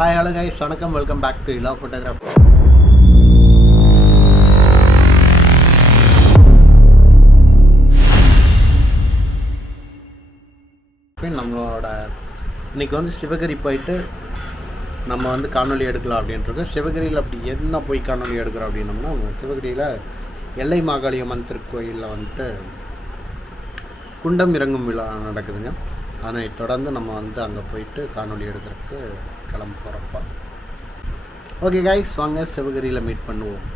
Hi hello guys, வணக்கம். Welcome back to Ila photography. நம்மளோட இன்றைக்கி வந்து சிவகிரி போயிட்டு நம்ம வந்து காணொலி எடுக்கலாம் அப்படின்றது. சிவகிரியில் அப்படி என்ன போய் காணொலி எடுக்கிறோம் அப்படின்னோம்னா, சிவகிரியில் எல்லை மாகாளியம்மன் திருக்கோயிலில் வந்துட்டு குண்டம் இறங்கும் விழா நடக்குதுங்க. அதனை தொடர்ந்து நம்ம வந்து அங்கே போயிட்டு காணொலி எடுக்கிறதுக்கு கிளம்ப போகிறப்பா. ஓகே கைஸ், வாங்க சிவகிரியில் மீட் பண்ணுவோம்.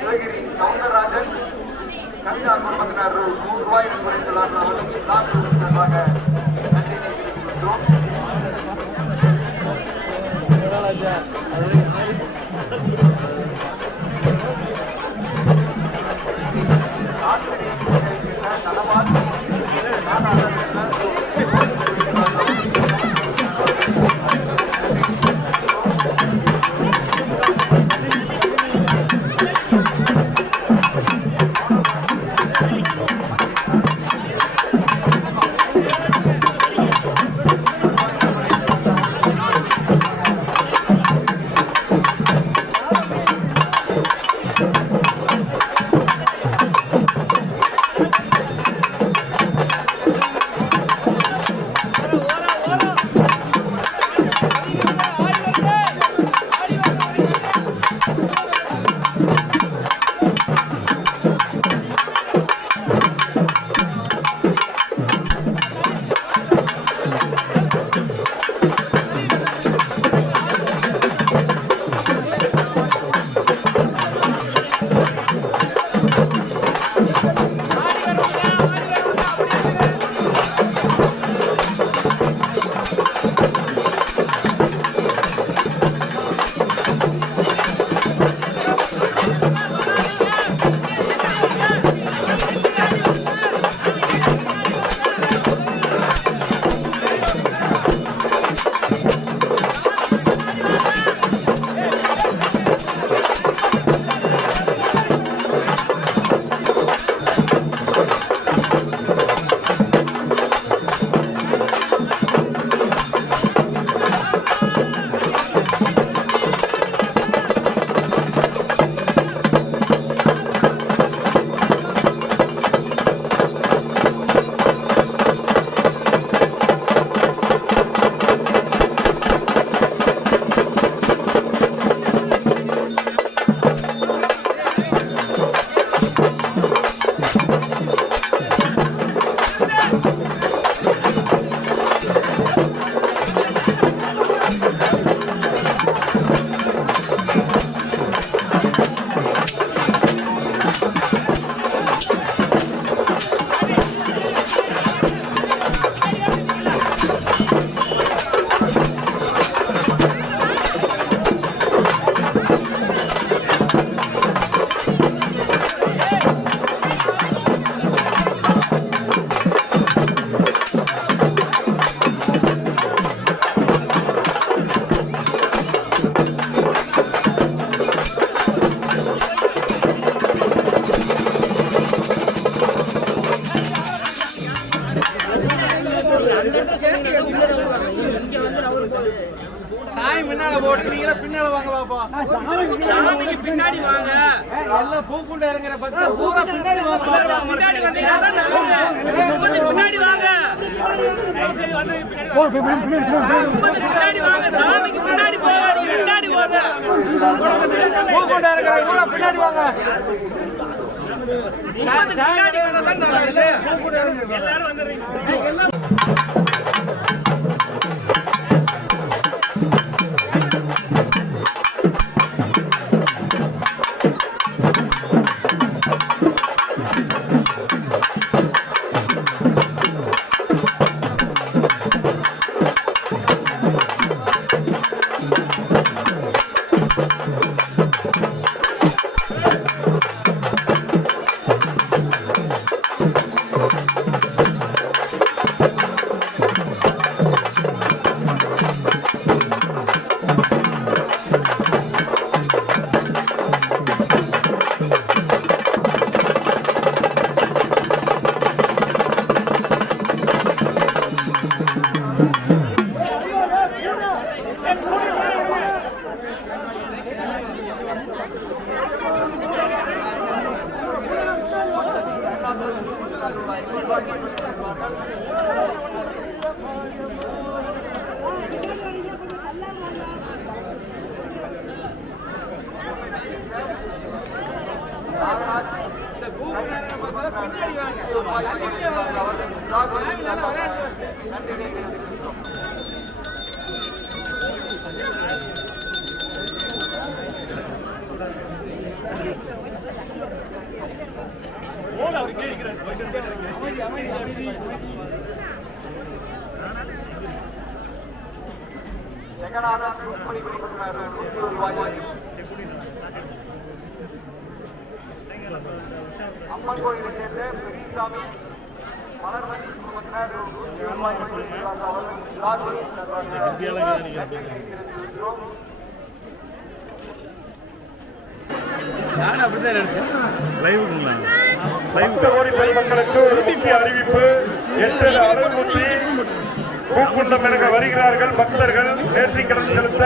சிவகிரி சவுந்தரராஜன் கவிதார் குடும்பத்தினர் ரூ. 100 குறைந்துள்ளார்கள். நன்றி தெரிவிக்கின்றோம். சாமி முன்னால போட்டு நீங்க பின்னால வாங்க பாப்பா. சாமிக்கு பின்னாடி வாங்க. எல்லாம் பூக்குண்ட இறங்குற பக்தர் பூரா பின்னாடி வாங்க. முன்னாடி வந்தீங்கன்னா தான் நல்லது. முன்னாடி வாங்க. பின்னாடி வாங்க. சாமிக்கு முன்னாடி போங்க. நீங்க பின்னாடி போங்க. பூக்குண்ட இறங்குற பூரா பின்னாடி வாங்க. பின்னாடி வந்தா தான் நல்லது. பூக்குண்ட இறங்குற எல்லாரும் வந்துறீங்க. ரங்கநாதன் முப்படி குடும்பத்தினர் 120 ரூபாய். அம்மன் கோயிலை சேர்ந்த பெரியசாமி மலர்வதி குடும்பத்தினர் 120 ரூபாய் வழங்கியிருக்கிறார்கள். அவர்களுக்கு நான் அப்படிதான் நினைச்சேன். கோடி பொதுமக்களுக்கு ஒரு முக்கிய அறிவிப்பு. 8 அருள்மூர்த்தி பூக்குண்டம் என வருகிறார்கள் பக்தர்கள். நேர்த்திக் கடன் செலுத்த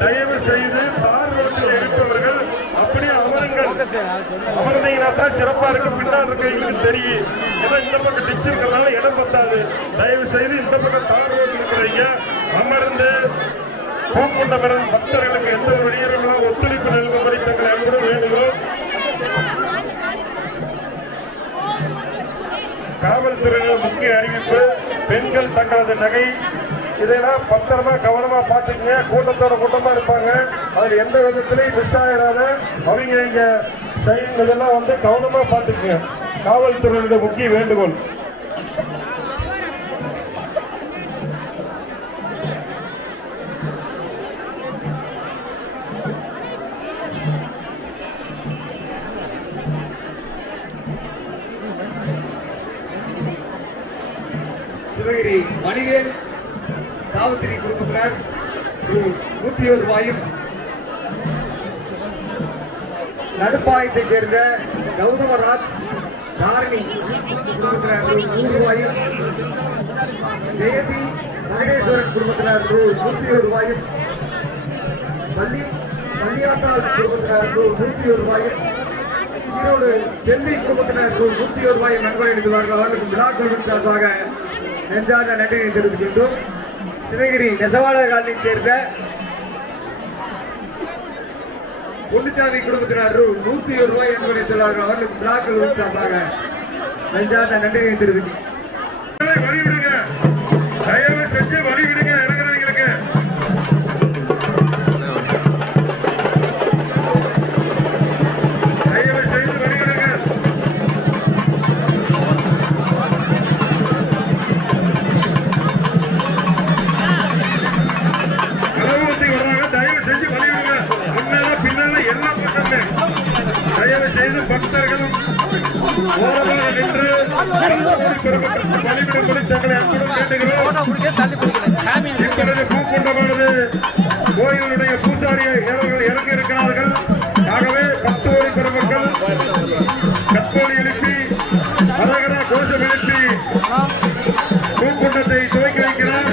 தயவு செய்து தார் ரோட்டில் இருப்பவர்கள் அப்படியே அமருங்கள். அமர்ந்தீங்கன்னா தான் சிறப்பா இருக்கு. பின்னால் இருக்க எங்களுக்கு தெரியும். ஏன்னா இந்த பக்கம் டிச்சு இருக்கிறதுனால இடம் பத்தாது. தயவு செய்து இந்த பக்கம் தார் ரோட்டில் இருக்கிறீங்க அமர்ந்து பூக்குண்டம் என பக்தர்களுக்கு எந்த ஒரு வெளியேறலாம் ஒத்துழைப்பு நல்கும்படி தங்களை அன்புடன் வேண்டுகிறோம். காவல்துறையினர் முக்கிய அறிவிப்பு. பெண்கள் தங்களது நகை இதெல்லாம் பத்திரமா கவனமா பார்த்துக்குங்க. கூட்டத்தோட கூட்டமா இருப்பாங்க. அதில் எந்த விதத்திலையும் மிஸ் ஆகிடாத அவங்க இங்க செய்யுங்கதெல்லாம் வந்து கவனமா பார்த்துக்குங்க. காவல்துறையினுடைய முக்கிய வேண்டுகோள். சிவகிரி வணிகர் சாவித்திரி குடும்பத்தினர் 120 ரூபாயும், நடுப்பாயத்தைச் சேர்ந்த கௌதமராஜ் தாரணி குடும்பத்தினர் 100 ரூபாயும், ஜெயதி மகடேஸ்வரன் குடும்பத்தினர் 120 ரூபாயும், பள்ளியாத்தாள் குடும்பத்தினர் 120 ரூபாயும், ஈரோடு செல்வி குடும்பத்தினர் 120 ரூபாயும் நன்கொடை அளித்துள்ளார்கள். அவர்களுக்கு விழா குழுவின் சார்பாக நெஞ்சார்ந்த நன்றியை தெரிவிக்கின்றோம். சிவகிரி நெசவாளர் காலனியை சேர்ந்த பொன்னுச்சாமி குடும்பத்தினர் 120 ரூபாய் நன்கொடை அளித்துள்ளார்கள். அவர்களுக்கு விழா குழுவின் சார்பாக நெஞ்சார்ந்த நன்றியை தெரிவிக்கின்றோம். வழிவிடுங்க, தயவு செஞ்சு வழிவிடுங்க. இறங்குறவங்களுக்கு தயவு செய்து வழிவிடுங்க. கலவரத்துக்கு வர்றாங்க. தயவு செஞ்சு வழிவிடுங்க. முன்னால பின்னால எல்லாம் பக்கமே. தயவு செய்து பக்தர்களும் ஓரமாக நின்று வழிவிடும்படி தங்களை அன்புடன் கேட்டுகிறோம். எங்களது பூக்குண்டமானது கோயிலுடைய பூசாரி இறங்க இருக்கிறார்கள். ஆகவே 10 கோடி பெருமக்கள் கத்தோலி எழுப்பி அரகர கோஷம் எழுப்பி பூக்குண்டத்தை துவக்கி வைக்கிறார்.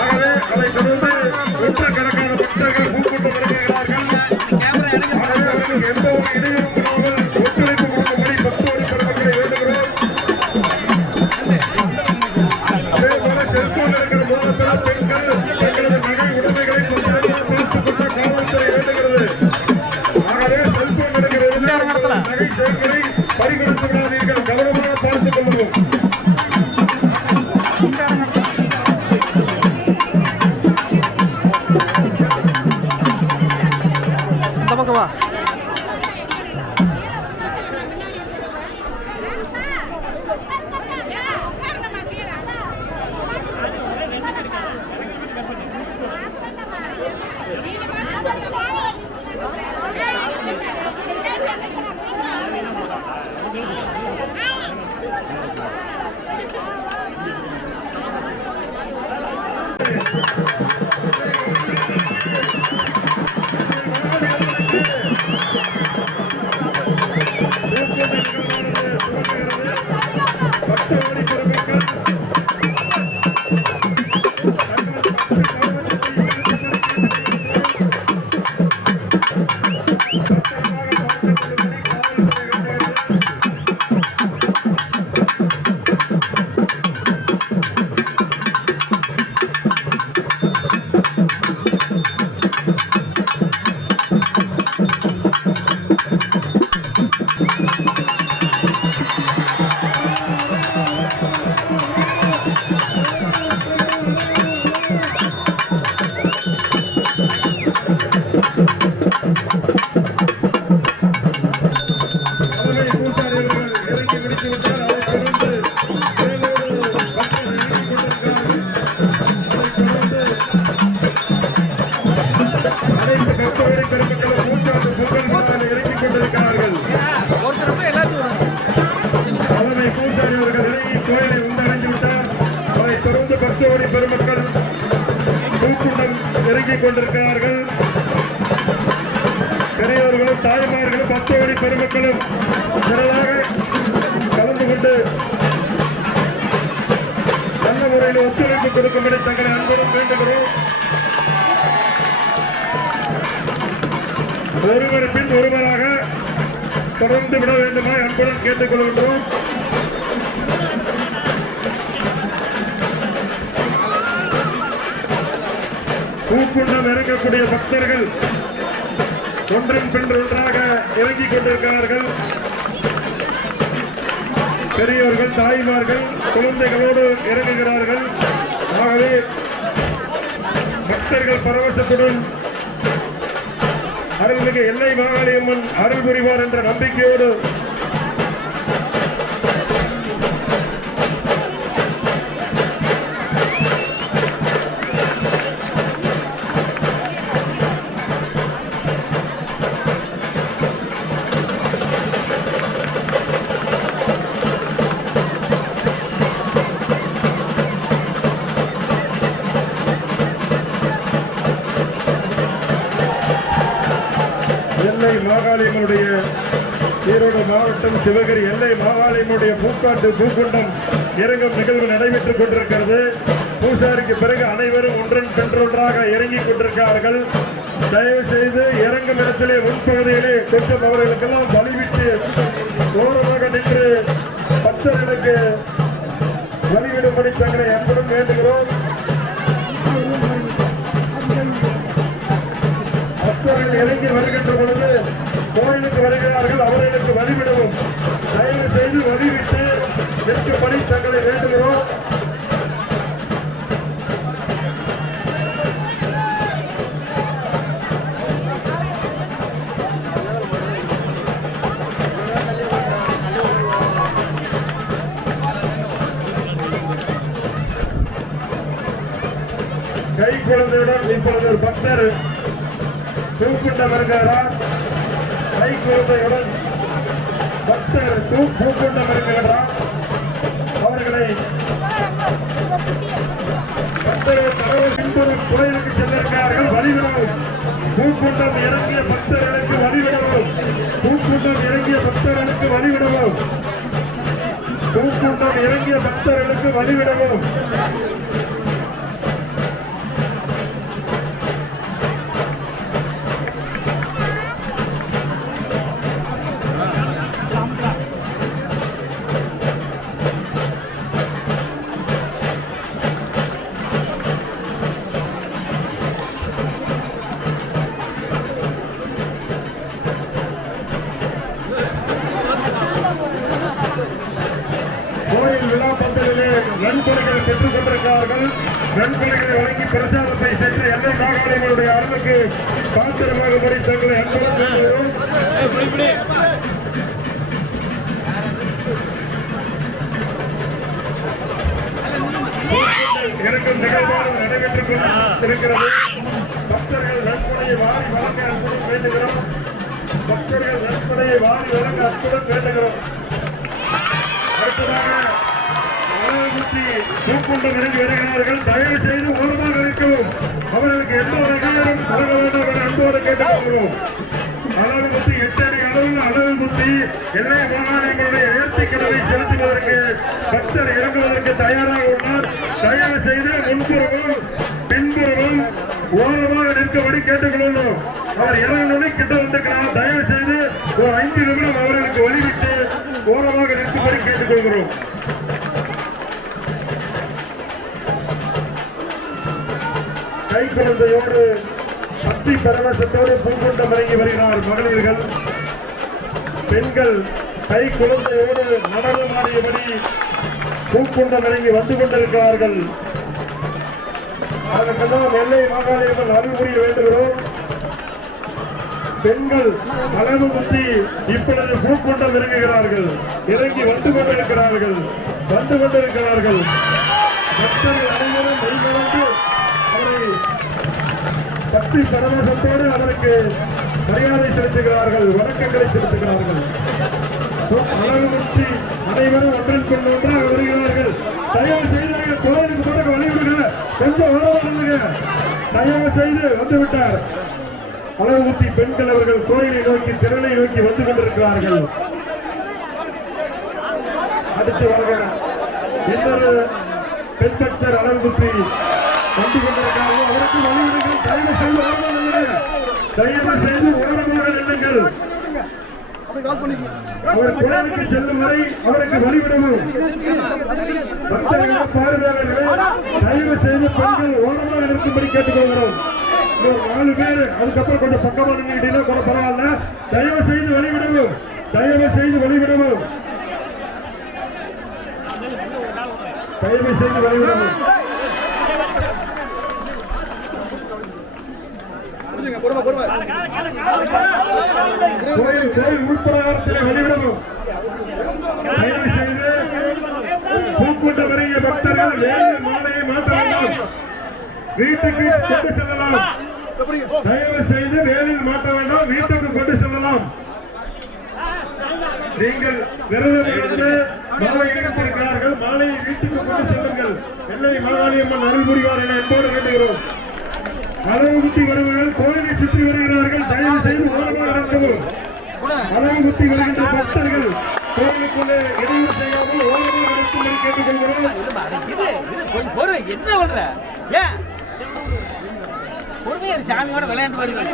ஆகவே அதை தொடர்ந்து நூற்றுக்கணக்கான பக்தர்கள் பூக்குண்டம் வருகிறார்கள். ஆகவே அவர்களுக்கு எந்த ஒரு இடையூறும் இல்லாமல் ஒத்துழைப்பு கொடுக்கும்படி 10 கோடி பெருமக்களை வேண்டுகிறோம். அதே போல செல்போன் இருக்கிற மூலத்தில் பெண்கள் தங்களது நகை உடைமைகளை பார்த்துக் கொள்ள காவல்துறை வேண்டுகிறது. ஆகவே செல்போன் இருக்கிற நகை செயல்களை பறிகொடுத்து விடாதீர்கள். கவனமாக பார்த்துக் கொள்வோம். இந்த பக்கமா இறங்கிக் கொண்டிருக்கிறார்கள். பெரியவர்களும் தாய்மார்களும் பக்தவழி பெருமக்களும் திரளாக கலந்து கொண்டு நல்ல முறையில் ஒத்துழைப்பு கொடுக்கும்படி தங்களை அன்புடன் வேண்டுகிறோம். ஒருவர் பின் ஒருவராக தொடர்ந்து விட வேண்டுமா அன்புடன் கேட்டுக் கொள்கின்றோம். பூக்குண்டம் இறங்கக்கூடிய பக்தர்கள் ஒன்றின் பின் ஒன்றாக இறங்கிக் கொண்டிருக்கிறார்கள். பெரியவர்கள் தாய்மார்கள் குழந்தைகளோடு இறங்குகிறார்கள். ஆகவே பக்தர்கள் பரவசத்துடன் அருள்மிகு எல்லை மாகாளியம்மன் அருள் புரிவார் என்ற நம்பிக்கையோடு எல்லை மாகாளியம்மனுடைய ஈரோடு மாவட்டம் சிவகிரி எல்லை மாகாளியம்மனுடைய பூக்காட்டு பூக்குண்டம் இறங்கும் நிகழ்வு நடைபெற்றுக் கொண்டிருக்கிறது. பூசாரிக்கு பிறகு அனைவரும் ஒன்றன் சென்றொன்றாக இறங்கிக் கொண்டிருக்கிறார்கள். தயவு செய்து இறங்கும் இடத்திலே முன்பகுதியிலே கொஞ்சம் அவர்களுக்கெல்லாம் வழிவிட்டு ஓரமாக நின்று பக்தர்களுக்கு வழிவிடும்படி தங்களை அன்புடன் வேண்டுகிறோம். பக்தர்கள் இறங்கி வருகின்ற பொழுது கோயிலுக்கு வருகிறார்கள், அவர்களுக்கு வழிவிடவும் தயவு செய்து வழிவிட்டு நிற்கும்படி தங்களை வேண்டுகிறோம். கை குழந்தையுடன் இப்பொழுது ஒரு பக்தர் பூக்குண்டம் இருக்கிறார். கை குழந்தையுடன் பக்தர் பூக்குண்டம் இருக்கிறார். அவர்களை பக்தர்கள் கடவுள் பின்புறம் கோயிலுக்கு சென்றிருக்கிறார்கள். வழிவிடவும் பூக்குண்டம் இறங்கிய பக்தர்களுக்கு வழிவிடவும் பூக்குண்டம் இறங்கிய பக்தர்களுக்கு வழிவிடவும் பூக்குண்டம் இறங்கிய பக்தர்களுக்கு வழிவிடவும் கோயில் விழா பந்தலிலே நன்கொடைகளை பெற்றுக் கொண்டிருக்கிறார்கள். நன்கொடைகளை வழங்கி பிரச்சாரத்தை சென்று எல்லை மாகாளிகளுடைய அருளுக்கு பாத்திரமாகும்படி தங்களை அன்புடன் வேண்டுகிறோம். இறக்கும் நிகழ்வாக நடைபெற்றுக் கொண்டிருக்கிறது. பக்தர்கள் நன்கொடையை வாரி வழங்க அன்புடன் வேண்டுகிறோம். பக்தர்கள் நன்கொடையை வாரி வழங்க அன்புடன் வேண்டுகிறோம். அடுத்ததாக அளவுமுத்தி பூக்குண்டம் இறங்கி வருகிறார்கள். தயவு செய்து ஓரமாக இருக்கவும் அவர்களுக்கு எந்த ஒரு அதிகாரம் வழங்க வேண்டும் என அன்போடு கேட்டுக்கொள்கிறோம். அளவுமுத்தி 8 அடி அளவில் அளவுமுத்தி எல்லை மாகாளியம்மனுடைய ஏற்றிக்கடலை செலுத்துவதற்கு பக்தர் இறங்குவதற்கு தயாராக உள்ளார். தயவு செய்து முன்புறமும் பின்புறமும் ஓரமாக நிற்கும்படி கேட்டுக்கொள்ளணும். அவர் இறங்குவதை கிட்ட வந்திருக்கிறார். தயவு செய்து ஒரு 5 நிமிடம் அவர்களுக்கு வழிவிட்டு ஓரமாக நிற்கும்படி கேட்டுக்கொள்கிறோம். கை குழந்தையோடு பக்தி பரவசத்தோடு பூக்குண்டம் இறங்கி வருகிறார் மகளிர்கள். பெண்கள் கை குழந்தையோடு நடனம் ஆடியபடி பூக்குண்டம் இறங்கி வந்து கொண்டிருக்கிறார்கள். அதற்கெல்லாம் எல்லை மாகாளியம்மன் அருள் புரிய வேண்டுகிறோம். பெண்கள் அளவு முத்தி இப்பொழுது பூக்குண்டம் இறங்குகிறார்கள். இறங்கி வந்து கொண்டிருக்கிறார்கள். பக்தர்கள் அனைவரும் மெய்மறந்து அவரை பக்தி பரவசத்தோடு அவருக்கு மரியாதை செலுத்துகிறார்கள், வணக்கங்களை செலுத்துகிறார்கள். அளவு முத்தி அனைவரும் ஒன்றில் கொண்டு ஒன்றாக வருகிறார்கள். தயவு செய்தார்கள் கோயிலுக்கு போட வழிவிடுங்க, கொஞ்சம் உணவு தயவு செய்து வந்துவிட்டார். அளவுத்தி பெண்கள் அவர்கள் கோயிலை நோக்கி திறனை நோக்கி வந்து கொண்டிருக்கிறார்கள். அடுத்து வருகிற இன்னொரு பெண் பக்தர் அளவுத்தி வந்து கொண்டிருக்கிறார்கள். அவருக்கு வழிவிடுங்கள். தயவு செய்து ஓரமாக தயவு செய்து ஓரமாக நில்லுங்கள். அவர் கோயிலுக்கு செல்லும் வரை அவருக்கு வழிவிடவும். பக்தர்கள் பார்வையாளர்களே தயவு செய்து பெண்கள் ஓரமாக நிற்கும்படி கேட்டுக்கொள்கிறோம். 4 பேர் அதுக்கப்புறம் கொஞ்சம் பக்கமா நின்றுட்டீங்கன்னா கூட பரவாயில்ல. தயவு செய்து வழிவிடவும். தயவு செய்து வழிவிடவும். தயவு செய்து வழிவிடவும். கோயில் உள்பிரகாரத்தில் வெளியிடவும். தயவு செய்து பூக்கூட்ட வருகிற பக்தர்கள் வேறு மாலையை மாற்ற வேண்டும். வீட்டுக்கு கொண்டு செல்லலாம். தயவு செய்து வேலில் மாற்ற வேண்டாம். வீட்டுக்கு கொண்டு செல்லலாம். நீங்கள் விரதம் இருந்து மாலை எடுத்திருக்கிறார்கள். மாலையை வீட்டுக்கு கொண்டு செல்லுங்கள். எல்லை மாகாளியம்மன் அருள் புரிவார் என என்போடு கேட்டுகிறோம். அளவுகுத்தி வருவர்கள் கோயிலை சுற்றி வருகிறார்கள். தயவு செய்து ஓரமாக நடக்கவும். அளவுகுத்தி வருகின்ற பக்தர்கள் கோயிலுக்குள்ளே இடையூறு செய்யாமல் ஓரமாக நடக்கும்படி கேட்டுக்கொள்கிறோம். என்ன பண்ற ஏன் பொறுமையா சாமியோட விளையாண்டு வருகிறோம்.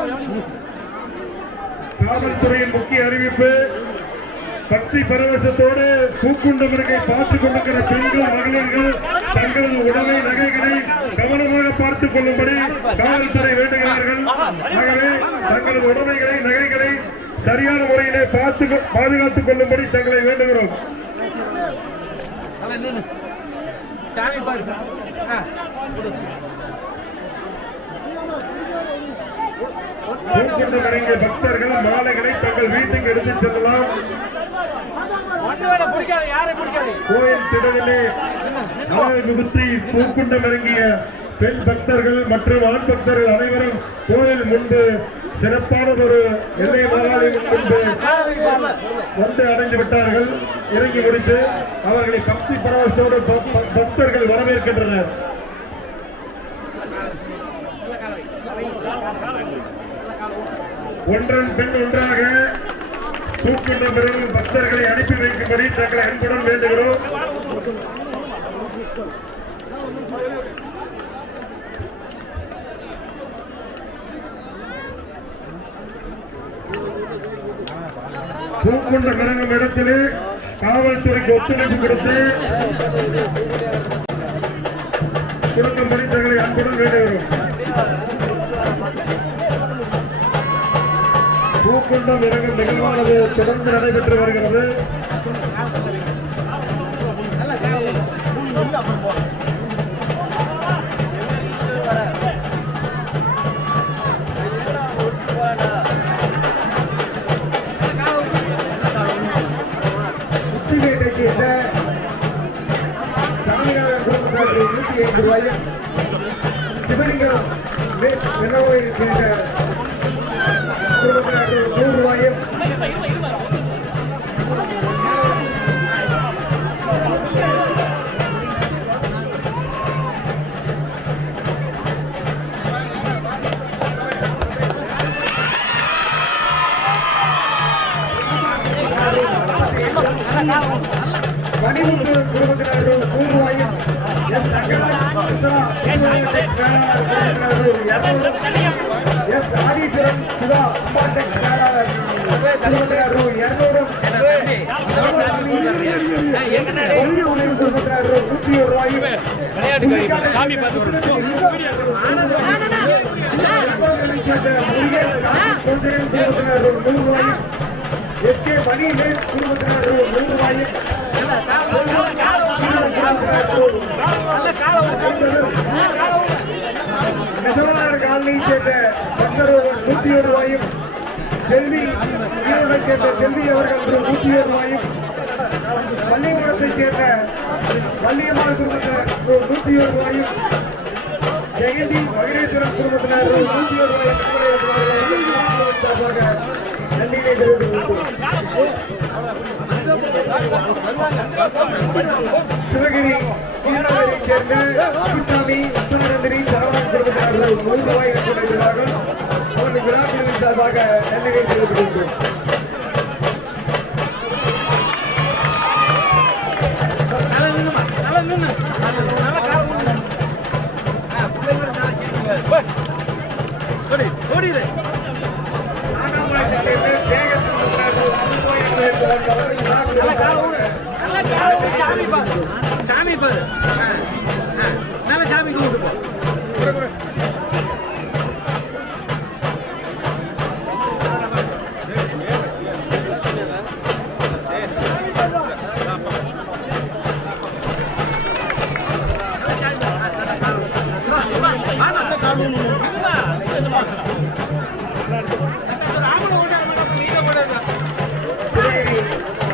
காவல்துறையின் முக்கிய அறிவிப்பு. பக்தி பரவசத்தோடு பூக்குண்ட முருகை பார்த்துக் கொண்டிருக்கிற பெண்கள் மகளிர்கள் தங்களது உடலை நகைகளை கவனமாக பார்த்துக் கொள்ளும்படி காவல்துறை வேண்டுகிறார்கள். ஆகவே தங்களது உடைமைகளை நகைகளை சரியான முறையிலே பாதுகாத்துக் கொள்ளும்படி தங்களை வேண்டுகிறோம். சாமி பாரு பூக்குண்ட முருகை பக்தர்கள் மாலைகளை தங்கள் வீட்டுக்கு எடுத்துச் செல்லலாம். கோயில் திடலிலே மாலை முகத்தை பூக்குண்டம் இறங்கிய பெண் பக்தர்கள் மற்றும் ஆண் பக்தர்கள் அனைவரும் கோயில் முன்பு சிறப்பானதொரு எல்லை மாகாளியின் முன்பு வந்து அடைந்து விட்டார்கள். இறங்கி முடித்து அவர்களை பக்தி பரவசத்தோடு பக்தர்கள் வரவேற்கின்றனர். ஒன்றன் பின் ஒன்றாக பூக்குண்ட பிறகு பக்தர்களை அனுப்பி வைக்கும்படி தங்களை அன்புடன் வேண்டுகிறோம். பூக்குண்ட இறங்கும் இடத்திலே காவல்துறைக்கு ஒத்துழைப்பு கொடுத்து கொடுக்கும்படி தங்களை அன்புடன் வேண்டுகிறோம். பூக்குண்டம் இறங்கும் நிகழ்வானது தொடர்ந்து நடைபெற்று வருகிறது. முத்திகேட்டை சேர்ந்த சாமியார் ரூபாய் சிவலிங்கம் இருக்கின்ற ரூபாய் மணிமுத்து குடும்பத்தினர்கள் ரூபாயும் எஸ் ஆதீஸ்வரன் சுதா அம்பாண்டெக் குடும்பத்தினர் ரூ. 200 ரூபாயும் எஸ்கே மணிமேல் குடும்பத்தினர் ரூ. 100 ரூபாயும் நெசவாளர் காலனியை சேர்ந்த பக்தர் 101 ரூபாயும் செல்வி ஈரோடை சேர்ந்த செல்வி அவர்கள் 101 ரூபாயும் பள்ளிக்கூடத்தை சேர்ந்த வள்ளியம்மாள் குடும்பத்தினர் 101 ரூபாயும் ஜெயந்தி மகேஸ்வரன் குடும்பத்தினர் 101 ரூபாய் நன்றியை தெரிவித்துக் சிவகிரி ஈரோடை சேர்ந்த குருசாமி உத்தரநந்திரி சரவணன் குடும்பத்தினர்கள் 100 ரூபாய் இருக்கிறார்கள். அவர்களுக்கு விழாக்குழுவின் சார்பாக நன்றியை தெரிவித்துக் கொள்கிறோம். சாமி பாரு நல்ல சாமி கூப்பிட்டு போ.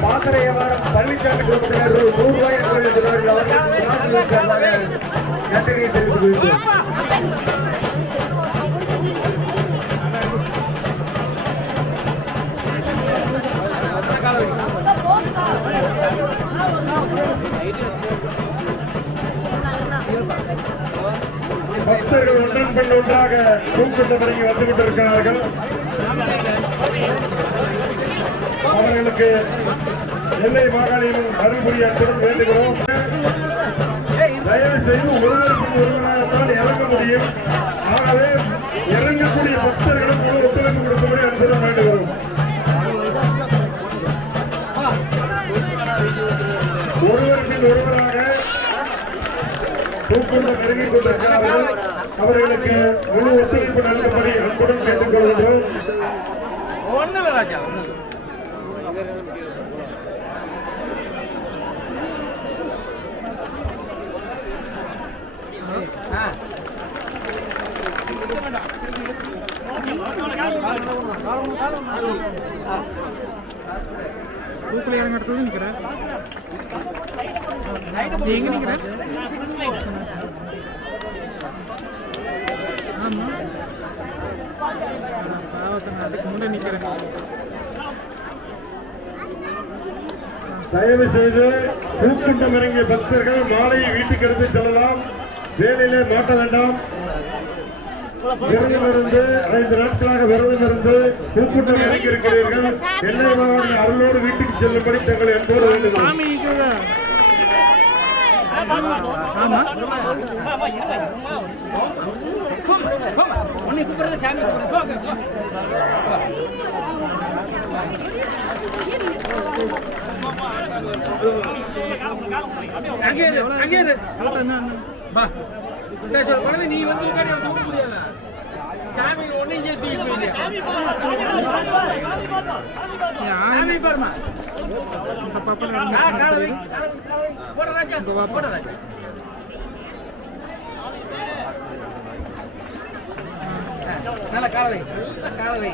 பாசறையவாரம் பழனிசாமி குடும்பத்தினர் 100 ரூபாய் இருக்கிறார்கள். அவர்களுக்கு சார்பாக நன்றியை தெரிவித்துக் கொள்கிறோம். பக்தர்கள் ஒன்றன் பின் ஒன்றாக கூப்பிட்டு வந்து கொண்டிருக்கிறார்கள். அவர்களுக்கு எல்லை மாகாணியும் அருள்புரிய அன்புடன் வேண்டுகிறோம். தயவு செய்து ஒருவருக்கு ஒருவராகத்தான் இறங்க முடியும். ஆகவே இறங்கக்கூடிய பக்தர்களும் ஒத்துழைப்பு கொடுக்கும்படி அன்புடன் வேண்டுகிறோம். ஒருவருக்கு ஒருவராக தூக்குண்டம் நெருங்கிக் கொண்டிருக்கிறார்கள். அவர்களுக்கு முழு ஒத்துழைப்பு நல்கும்படி அன்புடன் கேட்டுக் கொள்கிறோம். ஒண்ணுல ராஜா பூக்குள்ள இறங்க இடத்துல நிக்கிறேன். நீ எங்க நிக்கிற? ஆமா அதுக்கு முன்னே நிக்கிறேன். தயவு செய்து பூக்குண்டம் இறங்கிய பக்தர்கள் மாலையை வீட்டுக்கு எடுத்து செல்லலாம். வேலையிலே மாட்ட வேண்டாம். விரதமிருந்து 5 நாட்களாக விரதமிருந்து பூக்குண்டம் இறங்கி இருக்கிறீர்கள். எல்லை மாவட்ட அருளோடு வீட்டுக்கு செல்லும்படி தங்களை என்போடு வேண்டுகிறோம். உன்னை கூப்பிடுறது சாமி கூப்பிடுறது. நீ வந்து முடியாது சாமி ஒண்ணு இங்கே தூக்கி பாருமா நல்ல காலவை காலவை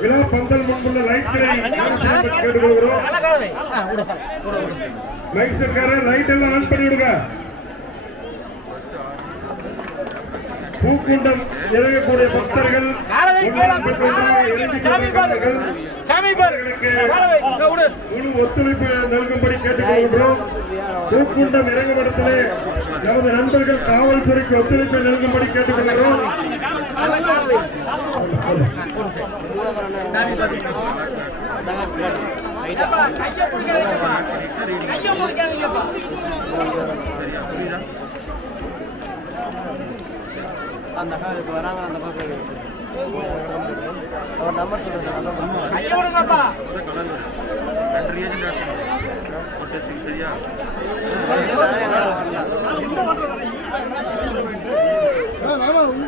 விழா பந்தல் முன்புள்ள லைட்களை கேட்டுக்கொள்கிறோம். லைட் சர்க்கார லைட் எல்லாம் ஆன் பண்ணி விடுங்க. பூக்குண்டம் இறங்கக்கூடிய பக்தர்கள் முழு ஒத்துழைப்பு நல்கும்படி கேட்டுக்கொள்கிறோம். பூக்குண்டம் இறங்குமிடத்திலே நமது நண்பர்கள் காவல்துறைக்கு ஒத்துழைப்பை நல்கும்படி கேட்டுக்கொள்கிறோம். அந்த காலுக்கு வராங்க அந்த பக்கம் அவர் நம்பர் சொல்லுங்க.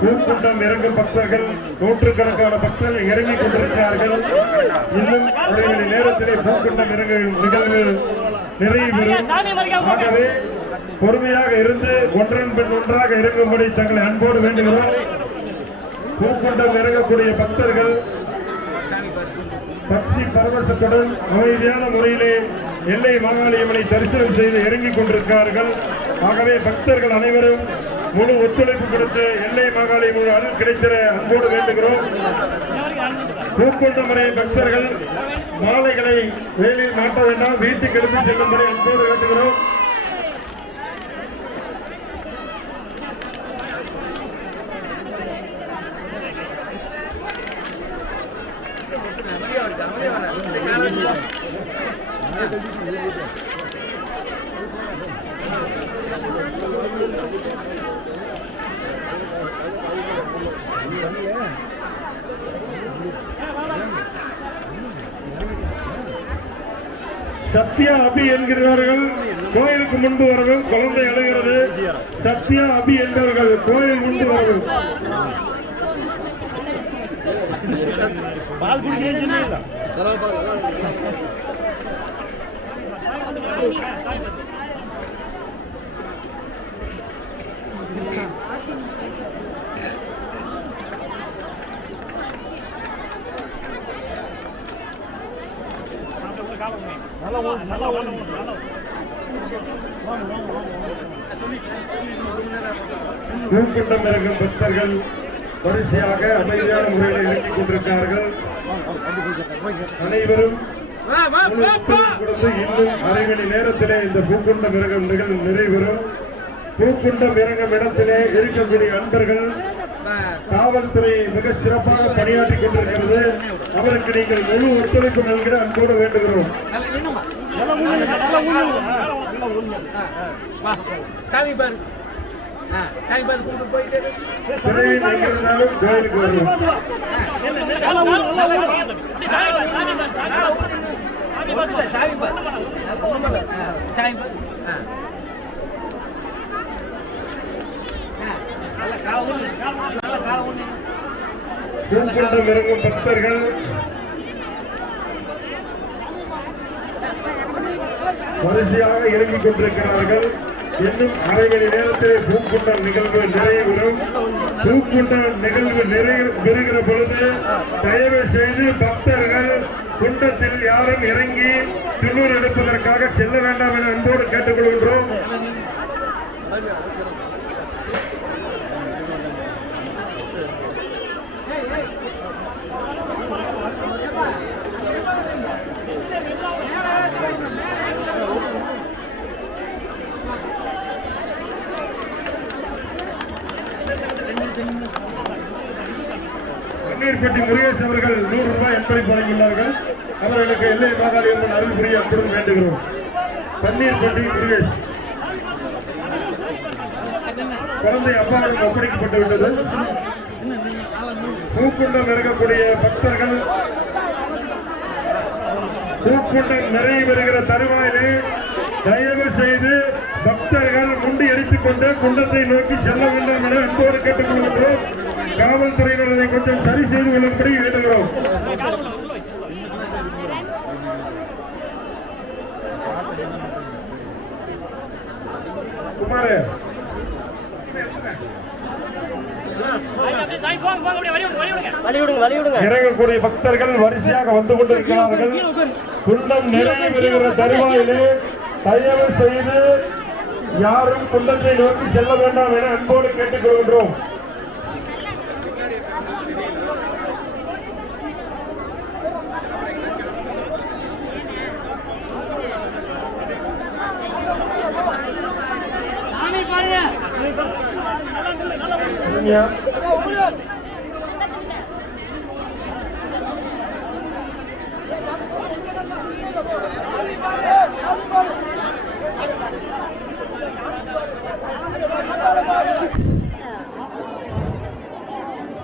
பூக்குண்டம் இறங்கும் பக்தர்கள் நூற்றுக்கணக்கான பக்தர்கள் இறங்கிக் கொண்டிருக்கிறார்கள். இன்னும் ஒரு மணி நேரத்திலே பூக்குண்டம் இறங்கும் நிகழ்வு நிறைவு பெறும். ஆகவே பொறுமையாக இருந்து ஒன்றன் பின் ஒன்றாக இறங்கும்படி தங்களை அன்போடு வேண்டுகிறோம். பூக்குண்டம் இறங்கக்கூடிய பக்தர்கள் பக்தி பரவசத்துடன் அமைதியான முறையிலே எல்லை மாகாளியம்மனை தரிசனம் செய்து இறங்கிக் கொண்டிருக்கிறார்கள். ஆகவே பக்தர்கள் அனைவரும் முழு ஒத்துழைப்பு கொடுத்து எல்லை மாகாளி முழு அருள் கிடைத்திட அன்போடு வேண்டுகிறோம். பூக்கொண்ட முறை பக்தர்கள் மாலைகளை வேலில் மாட்ட வேண்டாம், வீட்டுக்கு எடுத்து செல்லும்படி அன்போடு வேண்டுகிறோம். சத்யா அபி என்கிறவர்கள் கோயிலுக்கு முன்பு வரவும். குழந்தை அழுகிறது. சத்யா அபி என்பவர்கள் கோயில் முன்பு வரவும். பூக்கொண்டம் இறங்கும் பக்தர்கள் வரிசையாக அமைதியான முறையில் இறங்கிக் கொண்டிருக்கிறார்கள். அனைவரும் கொடுத்து இன்னும் அரை மணி நேரத்திலே இந்த பூக்கொண்டம் இறங்கும் நிகழ்வு நிறைவேறும். பூக்கொண்டம் இறங்கும் இடத்திலே இருக்கக்கூடிய அன்பர்கள் காவல்துறை மிக சிறப்பாக பணியாற்றிக் கொண்டிருக்கிறது. அவருக்கு நீங்கள் முழு ஒத்துழைப்பு நல்கிட அன்போடு வேண்டுகிறோம். சிறையில் எங்கிருந்தாலும் கோயிலுக்கு வருவோம். பூக்கொண்டம் இறங்கும் பக்தர்கள் வரிசையாக இறங்கிக் கொண்டிருக்கிறார்கள். இன்னும் அரை மணி நேரத்தில் பூக்குண்டம் நிகழ்வு நிறைவேறும். பூக்குண்டம் நிகழ்வு நிறைவேறுகிற பொழுது தயவு செய்து பக்தர்கள் குண்டத்தில் யாரும் இறங்கி துண்ணூர் எடுப்பதற்காக செல்ல வேண்டாம் என அன்போடு கேட்டுக்கொள்கின்றோம். பன்னீர்பட்டி முருகேஷ் அவர்கள் 100 ரூபாய் அன்பளிப்பு வழங்கியுள்ளார்கள். அவர்களுக்கு எல்லை மாகாளி அம்மன் அருள் புரிய அன்புடன் வேண்டுகிறோம். பன்னீர்பட்டி முருகேஷ் குழந்தை அப்பாவிடம் ஒப்படைக்கப்பட்டு விட்டது. பூக்குண்டம் இறங்கக்கூடிய பக்தர்கள் பூக்குண்டம் நிறைவேறுகிற தருவாயிலே தயவு செய்து பக்தர்கள் முண்டி அடித்துக் கொண்டு குண்டத்தை நோக்கி செல்ல வேண்டும் என அன்போடு கேட்டுக் கொள்கின்றோம். காவல்துறையினர் அதை கொஞ்சம் சரி செய்து கொள்ளும்படி வேண்டுகிறோம். குமார இறங்கக்கூடிய பக்தர்கள் வரிசையாக வந்து கொண்டிருக்கிறார்கள். குண்டம் நிறைவேறுகிற தருவாயிலே தயவு செய்து யாரும் குண்டத்தை நோக்கி செல்ல வேண்டாம் என அன்போடு கேட்டுக் கொள்கின்றோம்.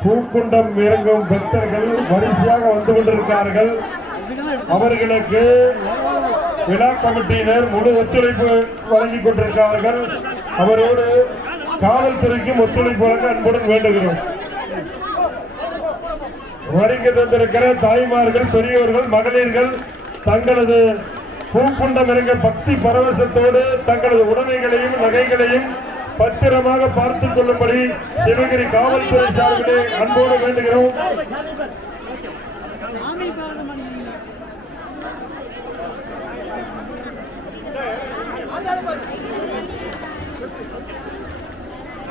பூக்குண்டம் இறங்கும் பக்தர்கள் வரிசையாக வந்து கொண்டிருக்கிறார்கள். அவர்களுக்கு விழா கமிட்டியினர் முழு ஒத்துழைப்பு வழங்கிக் கொண்டிருக்கிறார்கள். அவரோடு காவல்துறைக்கும் ஒத்துழைப்பு வழங்க அன்புடன் வேண்டுகிறோம். வருகை தந்திருக்கிற தாய்மார்கள், பெரியோர்கள், மகளிர்கள் தங்களது பூக்குண்டம் இறங்க பக்தி பரவசத்தோடு தங்களது உடைமைகளையும் நகைகளையும் பத்திரமாக பார்த்துக் கொள்ளும்படி சிவகிரி காவல்துறை சார்பிலே அன்போடு வேண்டுகிறோம்.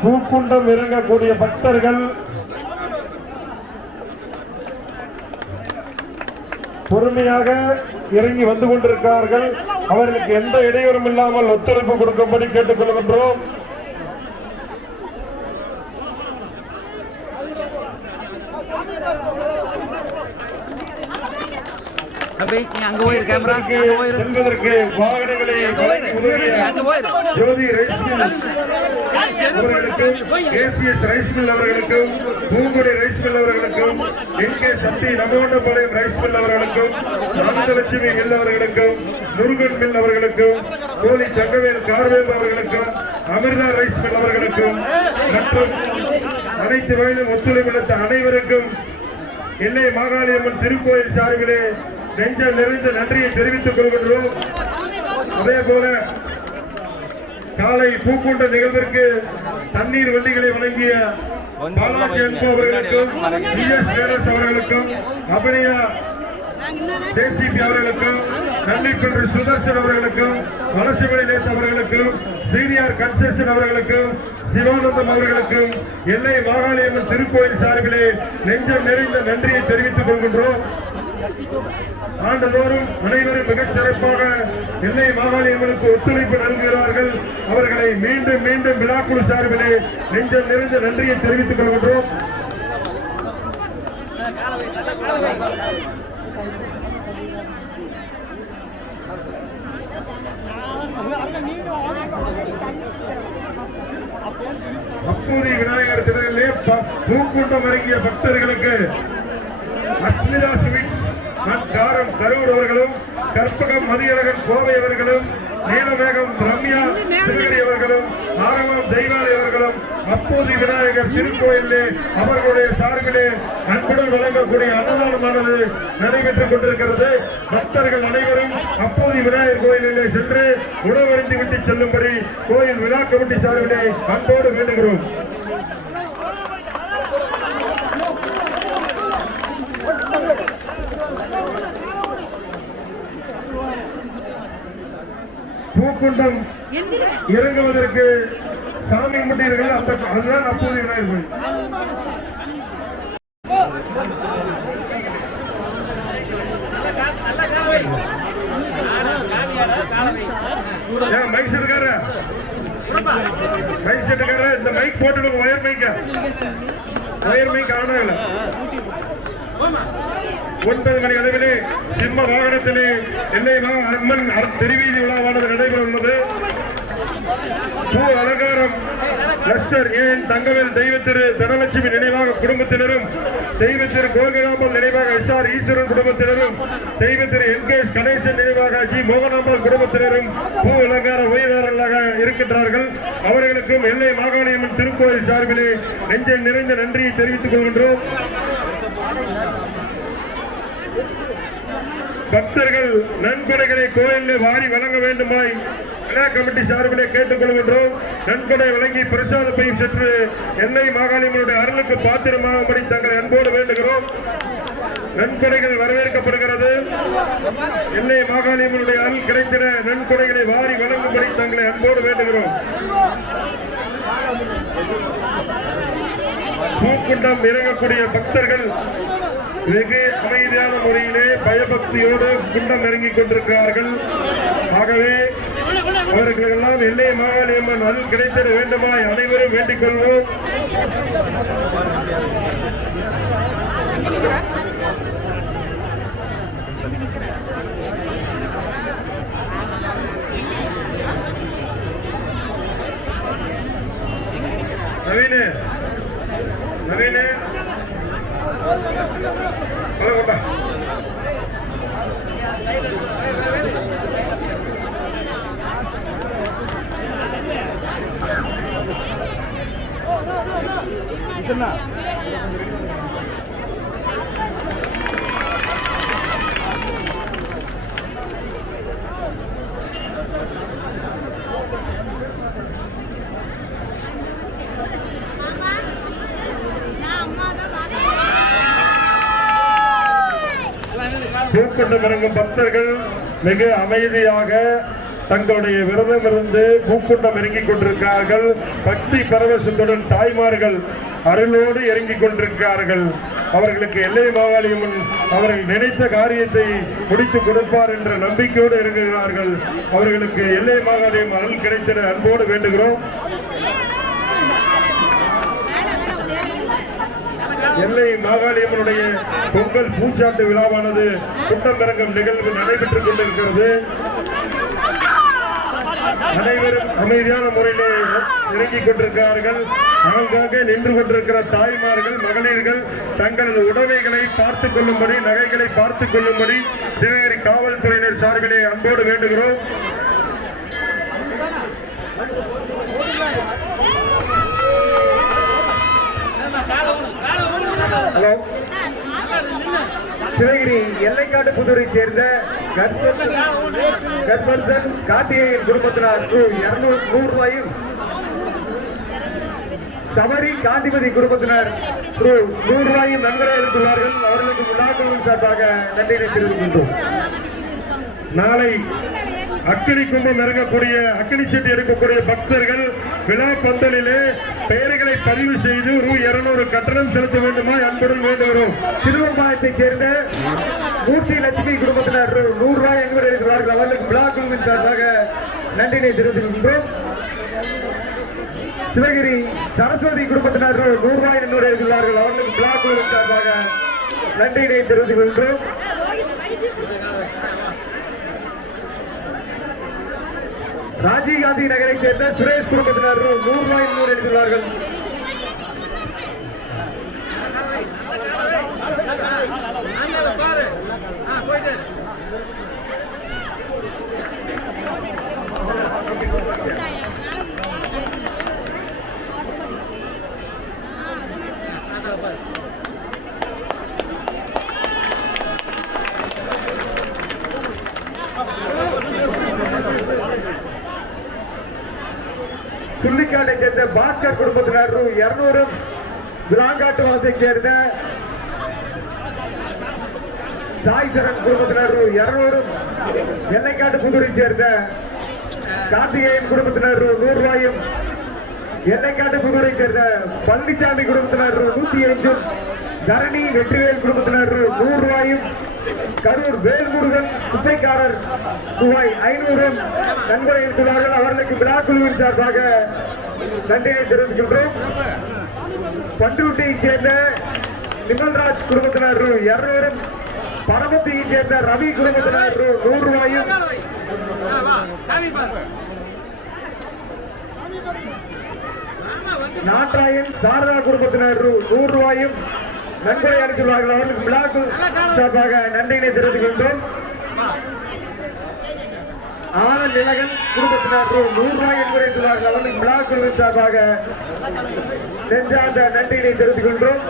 பூக்குண்டம் இறங்கக்கூடிய பக்தர்கள் பொறுமையாக இறங்கி வந்து கொண்டிருக்கிறார்கள். அவர்களுக்கு எந்த இடையூறும் இல்லாமல் ஒத்துழைப்பு கொடுக்கும்படி கேட்டுக் கொள்கின்றோம். செல்வதற்கு வாகனங்களை ஜோதி ரைஸ் மில் அவர்களுக்கும், ஏசிஎஸ் ரைஸ் மில் அவர்களுக்கும், பூங்குடி ரைஸ் மில் அவர்களுக்கும், என்கே சக்தி நமோண்டபாளையம் ரைஸ் மில் அவர்களுக்கும், ஆனந்தலட்சுமி மில் அவர்களுக்கும், முருகன் மில் அவர்களுக்கும், கோலி தங்கவேல் கார்வேல் அவர்களுக்கும், அமிர்தா ரைஸ் மில் அவர்களுக்கும் மற்றும் அனைத்து வகையிலும் ஒத்துழைப்பு அனைவருக்கும் எல்லை மாகாளியம்மன் திருக்கோயில் சார்பிலே நெஞ்சம் நிறைந்த நன்றியை தெரிவித்துக் கொள்கின்றோம். அதே போல காலை பூக்கூட்ட நிகழ்விற்கு தண்ணீர் வண்டிகளை வழங்கிய பாலாஜி அன்பு அவர்களுக்கும், அவர்களுக்கும், அபிநயா ஜேசிபி அவர்களுக்கும், நன்றிக்குன்று சுதர்சன் அவர்களுக்கும், வளர்ச்சிமணி நேச அவர்களுக்கும், சீனியர் கன்செஷன் அவர்களுக்கும், சிவானந்தம் அவர்களுக்கும் எல்லை மாகாளியம்மன் திருக்கோயில் சார்பிலே நெஞ்சம் நிறைந்த நன்றியை தெரிவித்துக் கொள்கின்றோம். ஆண்டுதோறும் அனைவரும் மிகச் சிறப்பாக எல்லை மாகாளியம்மனுக்கு ஒத்துழைப்பு நல்கிறார்கள். அவர்களை மீண்டும் மீண்டும் விழாக்குழு சார்பிலே நெஞ்சம் நிறைந்த நன்றியை தெரிவித்துக் கொள்கின்றோம். அப்போது விநாயகர் திடலிலே பூக்கூட்டம் இறங்கிய பக்தர்களுக்கு அஸ்மிதா ஸ்வீட்ஸ் காரம் கரூர் அவர்களும், கற்பகம் மதியழகன் கோவை அவர்களும், நீலமேகம் ரம்யா திருகடி அவர்களும், ஆரவம் தெய்வாலி அவர்களும் அப்போது விநாயகர் திருக்கோயிலே அவர்களுடைய சார்பிலே அன்புடன் வழங்கக்கூடிய அன்னதானமானது நடைபெற்றுக் கொண்டிருக்கிறது. பக்தர்கள் அனைவரும் அப்போது விநாயகர் கோயிலிலே சென்று உணவருந்தி விட்டு செல்லும்படி கோயில் விழா கமிட்டி சார்பிலே அன்போடு வேண்டுகிறோம். பூக்குண்டம் இறங்குவதற்கு சாமி முட்டீர்கள், அதுதான் அப்போது விநாயகர் கோயில். மைக் செட்டுக்கார இந்த மைக் போட்டு ஒயர் மைக் ஆனா 9 மணி அளவிலே சிம்ம வாகனத்திலே எல்லை அம்மன் திருவீதி விழாவானது நடைபெற உள்ளது. பூ அலங்காரம் லட்சர் ஏன் தங்கவேல் தெய்வத்திரு தனலட்சுமி நினைவாக குடும்பத்தினரும், தெய்வத்திரு கோகிராமல் நினைவாக எஸ்ஆர் ஈஸ்வரன் குடும்பத்தினரும், தெய்வத்திரு என்கே கணேசன் நினைவாக ஜி மோகனாம்பாள் குடும்பத்தினரும் பூ அலங்கார உயர்வாளர்களாக இருக்கின்றார்கள். அவர்களுக்கும் எல்லை மாகாளியம்மன் திருக்கோயில் சார்பிலே நெஞ்சம் நிறைந்த நன்றியை தெரிவித்துக் கொள்கின்றோம். பக்தர்கள் நன்கொடைகளை கோயிலில் வாரி வழங்க வேண்டுமாய் விழா கமிட்டி சார்பிலே கேட்டுக் கொள்கின்றோம். நன்கொடை வழங்கி பிரசாதத்தை பெற்று எல்லை மாகாளியம்மனுடைய அருளுக்கு பாத்திரமாகும்படி தங்களை அன்போடு வேண்டுகிறோம். நன்கொடைகள் வரவேற்கப்படுகிறது. எல்லை மாகாளியம்மனுடைய அருள் கிடைத்திட நன்கொடைகளை வாரி வழங்கும்படி தங்களை அன்போடு வேண்டுகிறோம். பூக்குண்டம் இறங்கக்கூடிய பக்தர்கள் வெகு அமைதியான முறையிலே பயபக்தியோடு குண்டம் இறங்கிக் கொண்டிருக்கிறார்கள். ஆகவே அவர்களெல்லாம் எல்லை மாகாளியம்மன் அருள் கிடைத்திட வேண்டுமாய் அனைவரும் வேண்டிக் கொள்வோம். நவீன பூக்குண்டம் இறங்கும் பக்தர்கள் மிக அமைதியாக தங்களுடைய விரதம் இருந்து பூக்குண்டம் இறங்கிக் கொண்டிருக்கிறார்கள். பக்தி பரவசத்துடன் தாய்மார்கள் அருளோடு இறங்கிக் கொண்டிருக்கிறார்கள். அவர்களுக்கு எல்லை மாகாளியம்மன் அவர்கள் நினைத்த காரியத்தை முடித்து கொடுப்பார் என்ற நம்பிக்கையோடு இறங்குகிறார்கள். அவர்களுக்கு எல்லை மாகாளியம் அருள் கிடைத்திட அன்போடு வேண்டுகிறோம். எல்லை மாகாளியம்மனுடைய பொங்கல் பூச்சாட்டு விழாவானது குண்டமிறங்கும் நிகழ்வு நடைபெற்றுக் கொண்டிருக்கிறது. அனைவரும் அமைதியான முறையிலே இறங்கிக் கொண்டிருக்கிறார்கள். ஆங்காங்கே நின்று கொண்டிருக்கிற தாய்மார்கள் மகளிர்கள் தங்களது உடைமைகளை பார்த்துக் கொள்ளும்படி நகைகளை பார்த்துக் கொள்ளும்படி சிவகிரி காவல்துறையினர் சார்பிலே அன்போடு வேண்டுகிறோம். ஹலோ, சிவகிரி எல்லைக்காட்டு புதூரை சேர்ந்த கர்ப்பன் கார்த்திகேயன் குடும்பத்தினர் 200 ரூபாயும், சபரி காந்திமதி குடும்பத்தினர் 100 ரூபாயும் நன்கொடை அளித்துள்ளார்கள். அவர்களுக்கு விழாக்களின் சார்பாக நன்றியை தெரிவிக்கின்றோம். நாளை அக்கினி கும்பம் இறங்கக்கூடிய அக்கினி சீட்டு எடுக்கக்கூடிய பக்தர்கள் விழா பந்தலிலே பெயர்களை பதிவு செய்து 200 கட்டணம் செலுத்த வேண்டுமா அன்புடன் வேண்டுகிறோம். திருவம்பாயத்தைச் சேர்ந்த மூர்த்தி லட்சுமி குடும்பத்தினர் 100 ரூபாய் என்பதை இருக்கிறார்கள். அவர்களுக்கு விழா குழுவின் சார்பாக நன்றினை தெரிவிக்கின்றோம். சிவகிரி சரஸ்வதி குடும்பத்தினர் 100 ரூபாய் என்பதை இருக்கிறார்கள். அவர்களுக்கு விழா குழுவின் சார்பாக நன்றினை தெரிவிக்கின்றோம். ராஜீவ்காந்தி நகரை சேர்ந்த சுரேஷ் குடும்பத்தினர் 100 ரூபாய் எடுத்துள்ளார்கள். சுள்ளிக்காட்டை சேர்ந்த பாஸ்கர் குடும்பத்தினர் 200, விளாங்காட்டு வாசை சேர்ந்த சாய்சரன் குடும்பத்தினர் 200, எல்லைக்காட்டு புதூரை சேர்ந்த கார்த்திகேயன் குடும்பத்தினர் 100 ரூபாயும், எல்லைக்காட்டு புதூரை சேர்ந்த பழனிசாமி குடும்பத்தினர் 105, தரணி வெற்றிவேல் குடும்பத்தினர் 100 ரூபாயும், கரூர் வேல்முருகன் குப்பைக்காரர் ரூபாய் 500 நன்கொடை அளித்துள்ளார்கள். அவர்களுக்கு விழா குழுவின் சார்பாக நன்றியை தெரிவிக்கின்றோம். பண்டூட்டியை சேர்ந்த நிமல்ராஜ் குடும்பத்தினர் 200, பரமத்தியை சேர்ந்த ரவி குடும்பத்தினர் 100 ரூபாயும், நாட்டாயன் சாரதா குடும்பத்தினர் 100 ரூபாயும் நன்கொடை அளித்துள்ளார்கள். அவர்களுக்கு விழா சார்பாக நன்றியினை தெரிவிக்கின்றோம். ஆனந்த் இலகன் குடும்பத்தினர் 100 ரூபாய் என்பதை அளித்துள்ளார்கள். அவர்களுக்கு விழா குழுவின் சார்பாக நெஞ்சார்ந்த நன்றியினை தெரிவிக்கின்றோம்.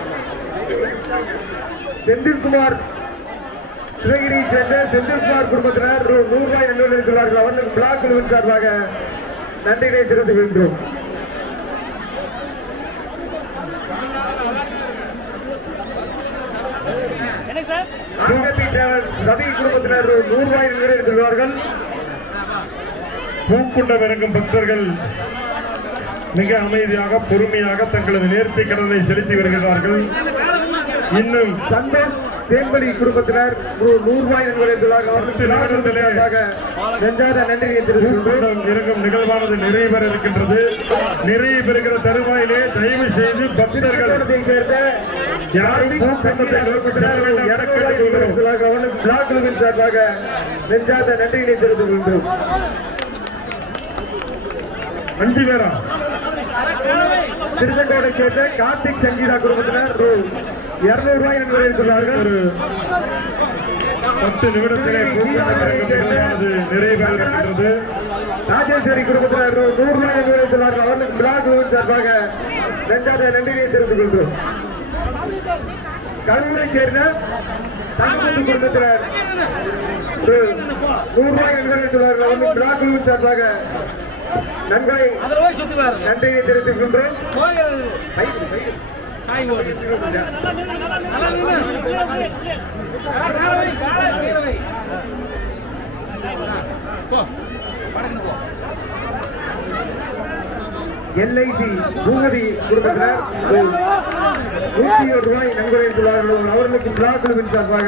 செந்தில்குமார் சிவகிரியை சேர்ந்த செந்தில்குமார் குடும்பத்தினர் 100 ரூபாய் என்பதை அளித்துள்ளார்கள். அவர்களுக்கு விழா குழுவின் சார்பாக நன்றியினை தெரிவிக்கின்றோம். ரவி குடும்பத்தினர் 100 ரூபாய் நிறைவேற்றுள்ளார்கள். பூக்குண்டம் இறங்கும் பக்தர்கள் மிக அமைதியாக பொறுமையாக தங்களது நேர்த்தி கடனை செலுத்தி வருகிறார்கள். இன்னும் சந்தோஷ் தேம்பலி குடும்பத்தினர் 100 ரூபாய் நிறைவேற்றுள்ளார்கள். இறங்கும் நிகழ்வானது நிறைவு பெற இருக்கின்றது. நிறைவு பெறுகிற தருவாயிலே தயவு செய்து பக்தர்கள் யாரும் பூக்கண்டத்தை சார்பாக நெஞ்சாத நன்றியினை தெரிவித்துக் கொண்டோம். 5 பேரா திருச்செங்கோட்டை சேர்ந்த கார்த்திக் சங்கீதா குடும்பத்தினர் 200 ரூபாய் என்பதை ஒரு 10 நிமிடத்திலே நிறைவேறுகிறது. ராஜேஸ்வரி குடும்பத்தினர் 100 ரூபாய் என்பதை அவர்களுக்கு விழா குழுவின் சார்பாக நெஞ்சாத நன்றியை தெரிவித்துக் கொண்டோம். கரூரை சேர்ந்த தங்கமணி குடும்பத்தினர் 100 ரூபாய் என்பதை அவர்களுக்கு விழா குழுவின் சார்பாக நன்கொடை நன்றியை தெரிவித்துக் கொண்டோம். எல்ஐசி பூமதி குடும்பத்தினர் ரூ. 101 நன்கொடை அளித்துள்ளார்கள். அவர்களுக்கு விழா குழுவின் சார்பாக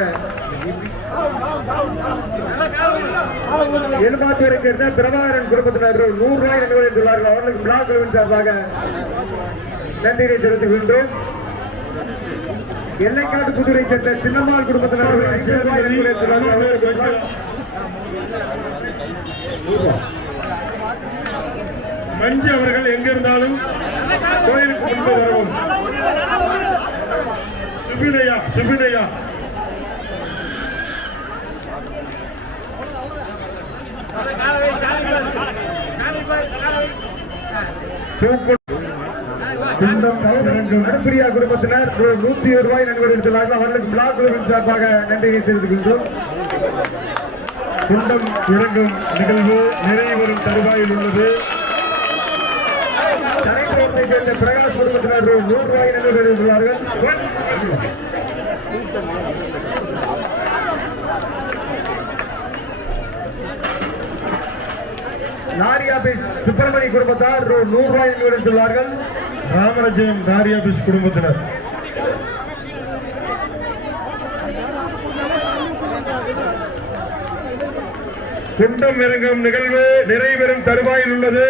எலுமாத்தூரை சேர்ந்த பிரபாகரன் குடும்பத்தினர் ரூ. 100 நன்கொடை அளித்துள்ளார்கள். அவர்களுக்கு விழா குழுவின் சார்பாக நன்றியை தெரிவித்துக் எல்லைக்காட்டு புதுரை சேர்ந்த சின்னம்மாள் குடும்பத்தினர் ரூ. 50 நன்கொடை அளித்துள்ளார்கள். மஞ்சு அவர்கள் எங்கிருந்தாலும் கோயிலுக்கு முன்பு வரவும். சுபினையா அனுப்பிரியா குடும்பத்தினர் ரூ. 101 நன்கொடை அளித்துள்ளார்கள். அவர்களுக்கு விழா குழுவின் சார்பாக நன்றியை தெரிவித்துக் குண்டம் தொடங்கும் நிகழ்வு நிறைவேறும் தருவாயில் உள்ளது. சேர்ந்த பிரகாஷ் குடும்பத்தினர் ரூ. 100 நன்கொடை அளித்துள்ளார்கள். நாரியாபேஸ் சுப்பிரமணி குடும்பத்தார் ரூ. 100 நன்கொடை அளித்துள்ளார்கள். ராமராஜ்யம் நாரியாபேஸ் குடும்பத்தினர் குண்டம் இறங்கும் நிகழ்வு நிறைவேறும் தருவாயில் உள்ளது.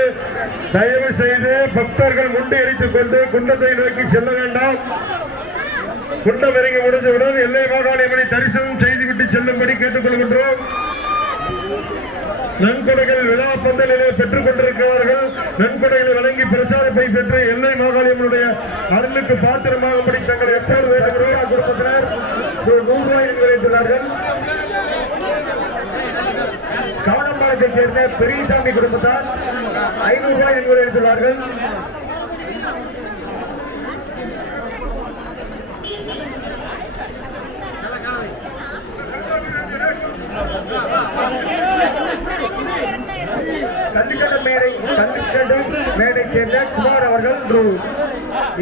தயவு செய்து பக்தர்கள் முண்டியடித்துக் கொண்டு குண்டத்தை நோக்கி செல்ல வேண்டாம். குண்டம் இறங்கி முடிந்தவுடன் எல்லை மாகாளியம்மனை தரிசனம் செய்துவிட்டு செல்லும்படி கேட்டுக் கொள்கின்றோம். நன்கொடைகள் விழா பந்தலிலே பெற்றுக் கொண்டிருக்கிறார்கள். நன்கொடைகளை வழங்கி பிரசாரத்தை பெற்று எல்லை மாகாளியம்மனுடைய அருளுக்கு பாத்திரமாகும்படி தங்கள் எப்போது வேண்டும் குடும்பத்தினர் ரூ. 100 வைத்துள்ளார்கள். கவனம்பாளையத்தை சேர்ந்த பெரியசாமி குடும்பத்தார் ரூ. 500 நன்கொடை அளித்துள்ளார்கள். கல்லுக்கட்டு மேடை சேர்ந்த குமார் அவர்கள் ரூ.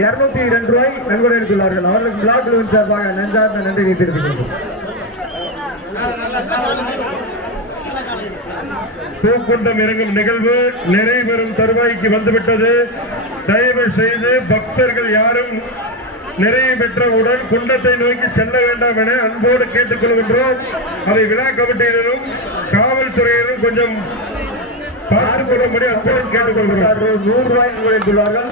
202 நன்கொடை அளித்துள்ளார்கள். அவர்களுக்கு விழா குழுவின் சார்பாக நெஞ்சார்ந்த நன்றியை தெரிவித்துள்ளோம். பூக்குண்டம் இறங்கும் நிகழ்வு நிறைவேறும் தருவாய்க்கு வந்துவிட்டது. தயவு செய்து பக்தர்கள் யாரும் நிறைவு பெற்றவுடன் குண்டத்தை நோக்கி செல்ல வேண்டாம் என அன்போடு கேட்டுக் கொள்கின்றோம். அதை விழா கமிட்டியினரும் காவல்துறையினரும் கொஞ்சம் பார்த்துக் கொள்ளும்படி அன்போடு கேட்டுக் கொள்கிறோம். ரூ. 100 அளித்துள்ளார்கள்.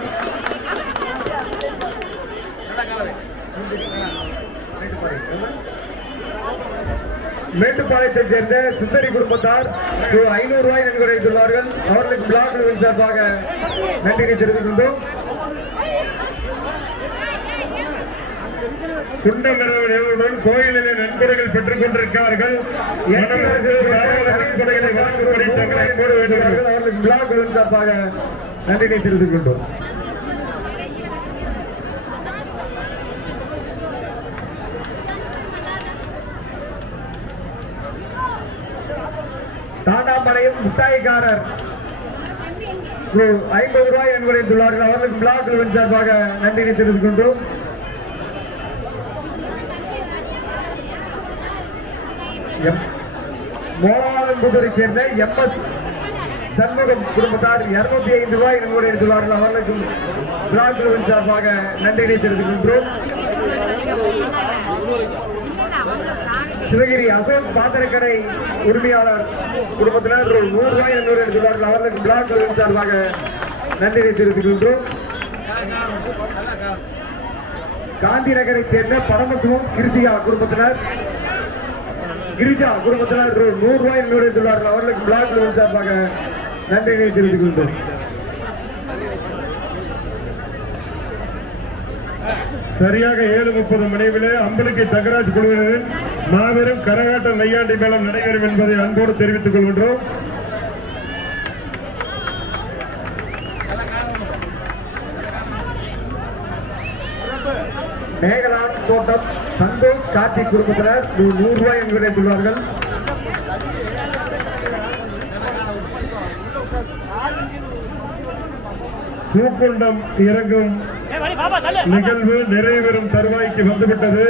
மேட்டுப்பாளையத்தை சேர்ந்த சுந்தரி குடும்பத்தார் ரூ. 500 நன்கொடை அளித்துள்ளார்கள். அவர்களுக்கு விழா குழுவின் சார்பாக நன்றியை தெரிவிக்கின்றோம். குண்டம் நிறுவனங்களுடன் கோயிலிலே நன்கொடைகள் பெற்றுக் கொண்டிருக்கிறார்கள். நன்கொடைகளை வழங்கும்படி தங்களை போட வேண்டும். அவர்களுக்கு விழா குழுவின் சார்பாக நன்றியை தெரிவிக்கின்றோம். தாண்டாம்பாளையம் முட்டாய்க்காரர் ரூ. 50 நன்கொடை அளித்துள்ளார்கள். அவர்களுக்கு விழா குழுவின் சார்பாக நன்றியை தெரிவிக்கின்றோம். மோலாலம்புதூரை சேர்ந்த MS சண்முகம் குடும்பத்தார் ரூ. 205 நன்கொடை அளித்துள்ளார்கள். அவர்களுக்கு விழா குழுவின் சார்பாக நன்றியை தெரிவிக்கின்றோம். சிவகிரி அசோக் பாத்திரக்கடை உரிமையாளர் குடும்பத்தினர் ரூ. 100 நன்கொடை அளித்துள்ளார்கள். அவர்களுக்கு விழா குழுவின் சார்பாக நன்றியை தெரிவிக்கின்றோம். காந்தி நகரை சேர்ந்த பரமசிவம் கிருஜா குடும்பத்தினர் ரூ. 100 நன்கொடை அளித்துள்ளார்கள். அவர்களுக்கு விழா குழுவின் சார்பாக நன்றியை தெரிவிக்கின்றோம். சரியாக 7:30 மணியிலே அம்பலக்கை தங்கராஜ் குழுவினரின் மாபெரும் கரகாட்ட நையாண்டி மேளம் நடைபெறும் என்பதை அன்போடு தெரிவித்துக் கொள்கின்றோம். மேகலான் தோட்டம் சந்தோஷ் கார்த்திக் குடும்பத்தினர் ரூ. 100 நன்கொடை அளித்துள்ளார்கள். பூக்குண்டம் இறங்கும் நிகழ்வு நிறைவேறும் தருவாய்க்கு வந்துவிட்டது.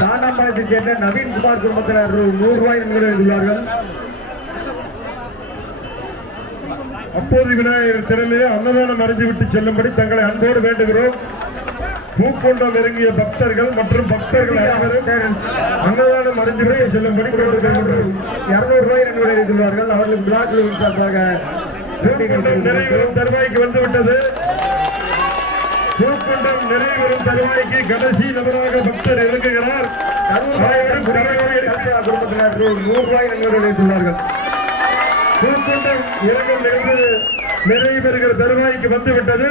தாண்டாம்பாளையத்தை சேர்ந்த நவீன்குமார் குடும்பத்தினர் ரூ. 100 நன்கொடை அளித்துள்ளார்கள். அப்போது விநாயகர் திரளிலே அன்னதானம் அறிந்துவிட்டு செல்லும்படி தங்களை அன்போடு வேண்டுகிறோம். பூக்குண்டம் இறங்கிய பக்தர்கள் மற்றும் பக்தர்கள் அனைவரும் அன்னதானம் அறிந்துவிட்டு செல்லும்படி கேட்டுக்கொள்கிறோம். 200 ரூபாய் நன்கொடை இருக்கிறார்கள். அவர்களுக்கு விழாக்கள் சார்பாக பூக்குண்டம் நிறைவேறும் தருவாய்க்கு வந்துவிட்டது. பூக்குண்டம் நிறைவேறும் தருவாய்க்கு கடைசி நபராக பக்தர் இறங்குகிறார். குடும்பத்தினர் 100 ரூபாய் நன்கொடை அளித்துள்ளார்கள். பூக்குண்டம் இறங்கும் நிகழ்வு நிறைவு பெறுகிற தருவாய்க்கு வந்துவிட்டது.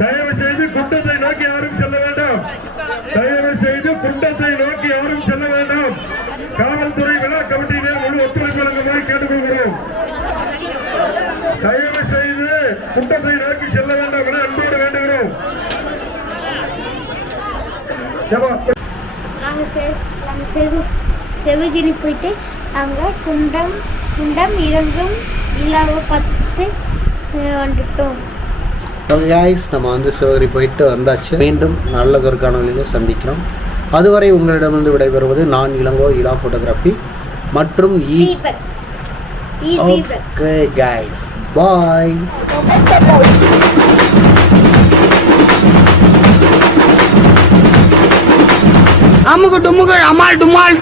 தயவு செய்து குண்டத்தை நோக்கி யாரும் செல்ல வேண்டாம். தயவு செய்து குண்டத்தை நோக்கி யாரும் செல்ல வேண்டாம். காவல்துறை விழா கமிட்டியினர் முழு ஒத்துழைப்பு வழங்குமாறு கேட்டுக்கொள்கிறோம். தயவு செய்து குண்டத்தை நோக்கி செல்ல வேண்டாம் என அன்போடு வேண்டுகிறோம். சிவகிரி போயிட்டு நாங்கள் குண்டம் இறங்கும் விழாவை பார்த்து வந்துட்டோம். ஓகே காய்ஸ், நம்ம வந்து சிவகிரி போயிட்டு வந்தாச்சு. மீண்டும் நல்லதொரு காணொலியில் சந்திக்கிறோம். அதுவரை உங்களிடமிருந்து விடைபெறுவது நான் இளங்கோ இளா ஃபோட்டோகிராஃபி மற்றும் ஓகே காய்ஸ், பாய். அமுக்கு டுமுக்கு அமால் டுமால்.